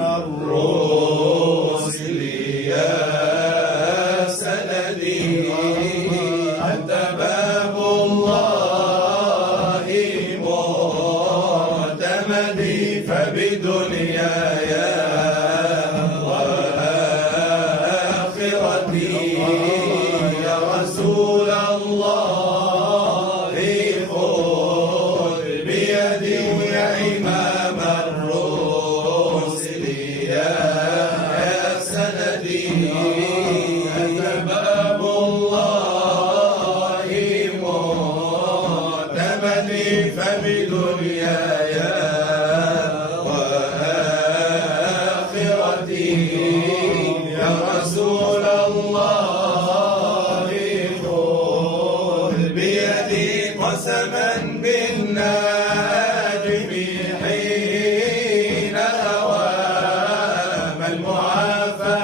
الرسل يا سندي، أنت باب الله معتمدي، فبدنياي وآخرتي يا رسول الله خذ بيدي يا إمام الرسل يا سندي، أنت باب الله معتمدي، فبدنياي وآخرتي يا رسول الله خذ بيدي قسما بالنجم حين هوام المعافى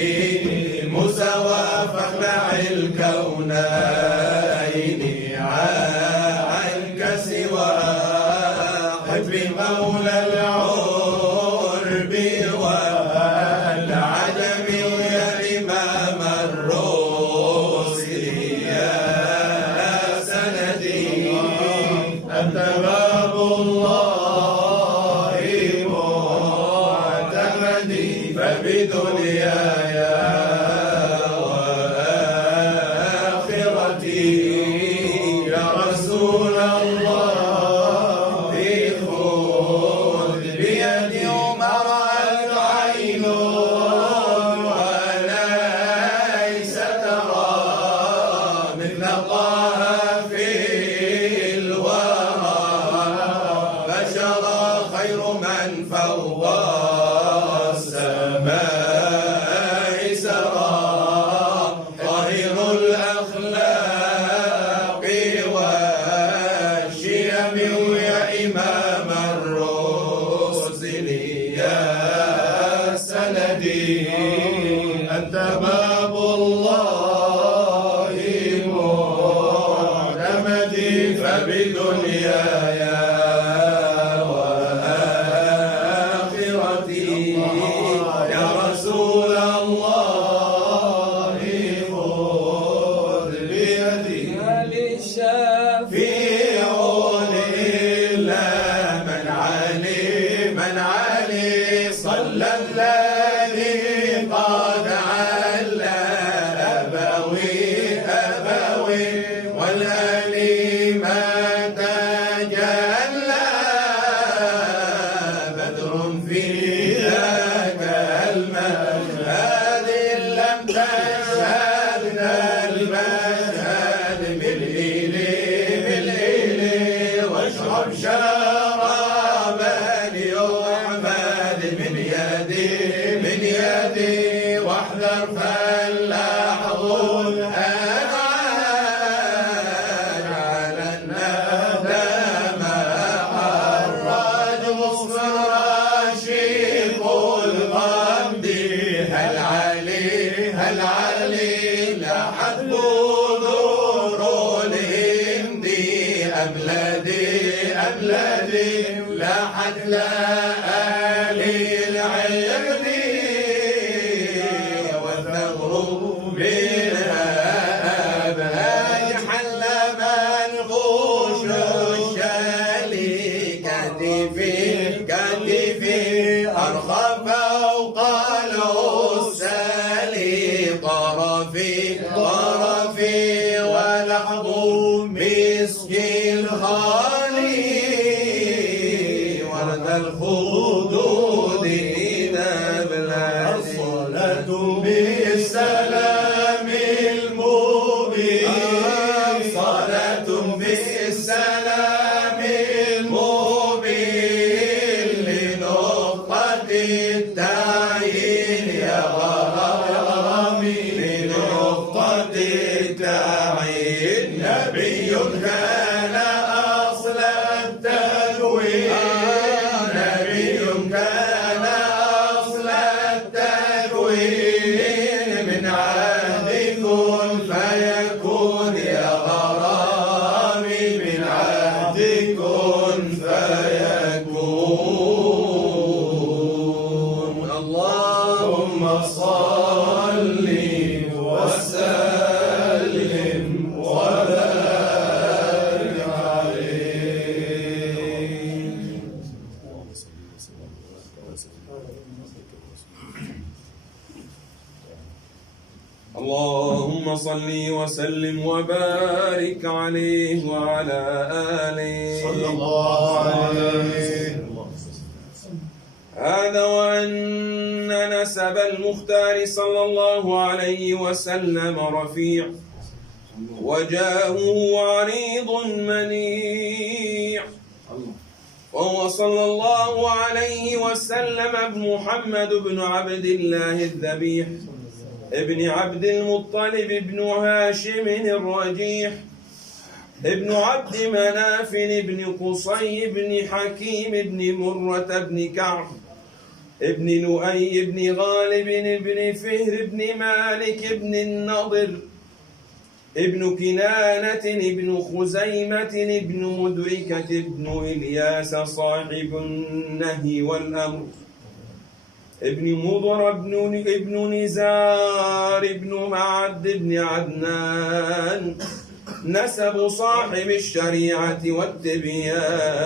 والسقيم سوى، فاخلع الكونين عنك سوى حب مولى العرب والعجم يا إمام الرسل يا سندي، أنت باب الله معتمدي، فبدنياي وآخرتي يا رسول الله خذ بيدي، ما رأت عين وليس ترى مثل طه في الورى، بشرى خير من فوق السماء سرى، طاهر الأخلاق والشيم يا إمام الرسل يا سندي، أنت باب الله معتمدي، فبدنياي وآخرتي يا رسول الله خذ بيدي، للشفيع إلا من علي صلى الذي قد على أبوي والآل ما تجلى، بدر في ذاك المشهد لم تشهدنا المشهد بالإيل واشرب شرابا يعمد من يدي واحذر فاللحظ أنعاد على الندم حرج مصر رشيق الغمد، هل علي لحد بذور الهند أبلدي لحد لآلي العرد، والثغر منها أبهاج حل منغوش الشالي، كتفي أرخى فوق العسالي، طرفي ولحظ مسك الخالي، ورد الخدود نبلة، الصلاة بالسلام المبين، صلاة بالسلام المبين، لنقطة التعيين يا غرامي، لنقطة التعيين، نبي كان أصل التكوين، نبي كان صل وسلم وبارك عليه وعلى آله صلى الله عليه. هذا وأن نسب المختار صلى الله عليه وسلم رفيع، وجاهه عريض منيع، وهو صلى الله عليه وسلم محمد بن عبد الله الذبيح ابن عبد المطلب ابن هاشم الرجيح ابن عبد مناف ابن قصي ابن حكيم ابن مرة ابن كعب ابن لؤي ابن غالب ابن فهر ابن مالك ابن النضر ابن كنانة ابن خزيمة ابن مدركة ابن إلياس صاحب النهي والأمر ابن مضر ابن نزار ابن معد ابن عدنان نسب صاحب الشريعة والتبيان.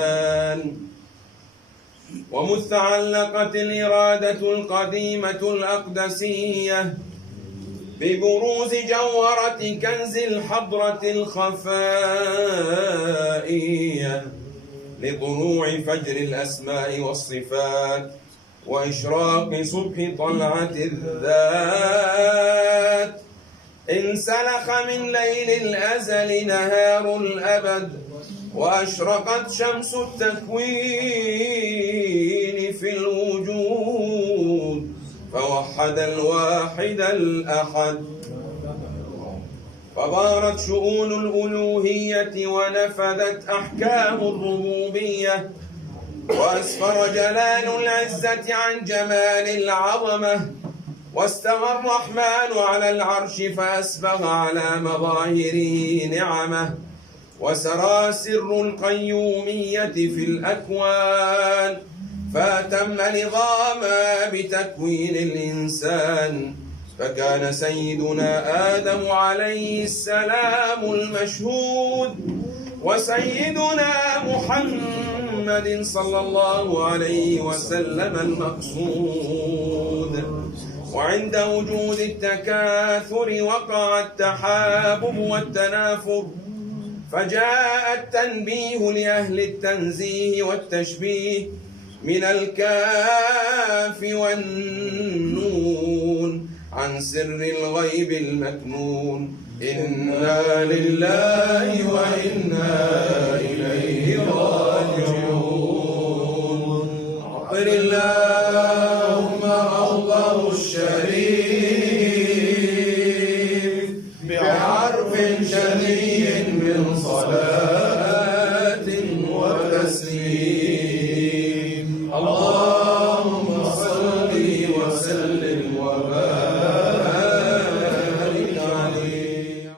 ومستعلقت الإرادة القديمة الأقدسية ببروز جوهرة كنز الحضرة الخفائية لطلوع فجر الأسماء والصفات وإشراق صبح طلعة الذات. انسلخ من ليل الأزل نهار الأبد، وأشرقت شمس التكوين في الوجود، فوحد الواحد الأحد. فبارت شؤون الألوهية ونفذت أحكام الربوبية، وأسفر جلال العزة عن جمال العظمة، واستوى الرحمن على العرش فأسبغ على مظاهره نعمه، وسرى سر القيومية في الأكوان، فأتم نظاما بتكوين الإنسان. فكان سيدنا آدم عليه السلام المشهود، وسيدنا محمد صلى الله عليه وسلم المقصود. وعند وجود التكاثر وقع التحابب والتنافر، فجاء التنبيه لأهل التنزيه والتشبيه من الكاف والنون عن سر الغيب المكنون. إنا لله وإنا إليه راجعون. عطر اللهم روضه الشريف بعرف شديد من صلاة وتسليم